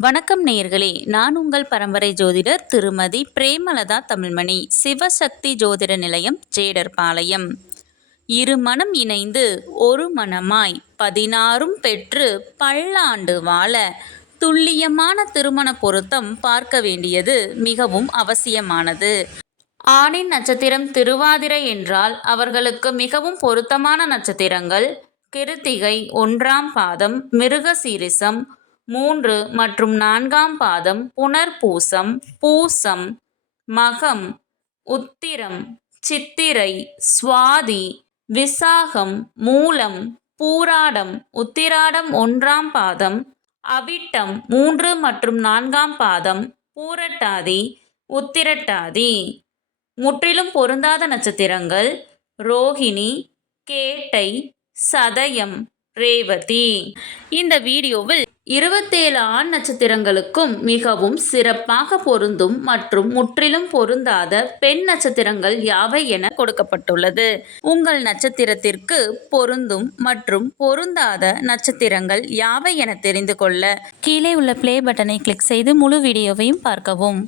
வணக்கம் நேயர்களே, நான் உங்கள் பரம்பரை ஜோதிடர் திருமதி பிரேமலதா தமிழ்மணி, சிவசக்தி ஜோதிட நிலையம், ஜேடர்பாளையம். இரு மனம் இணைந்து ஒரு மனமாய் 16 பெற்று பல்லாண்டு வாழ துல்லியமான திருமண பொருத்தம் பார்க்க வேண்டியது மிகவும் அவசியமானது. ஆணின் நட்சத்திரம் திருவாதிரை என்றால் அவர்களுக்கு மிகவும் பொருத்தமான நட்சத்திரங்கள் கிருத்திகை 1ஆம் பாதம், மிருகசீரிசம் 3 மற்றும் 4ஆம் பாதம், புனர்பூசம், பூசம், மகம், உத்திரம், சித்திரை, சுவாதி, விசாகம், மூலம், பூராடம், உத்திராடம் 1ஆம் பாதம், அவிட்டம் 3 மற்றும் 4ஆம் பாதம், பூரட்டாதி, உத்திரட்டாதி. முற்றிலும் பொருந்தாத நட்சத்திரங்கள் ரோகிணி, கேட்டை, சதயம், ரேவதி. இந்த வீடியோவில் 27 ஆண் நட்சத்திரங்களுக்கும் மிகவும் சிறப்பாக பொருந்தும் மற்றும் முற்றிலும் பொருந்தாத பெண் நட்சத்திரங்கள் யாவை என கொடுக்கப்பட்டுள்ளது. உங்கள் நட்சத்திரத்திற்கு பொருந்தும் மற்றும் பொருந்தாத நட்சத்திரங்கள் யாவை என தெரிந்து கொள்ள கீழே உள்ள பிளே பட்டனை கிளிக் செய்து முழு வீடியோவையும் பார்க்கவும்.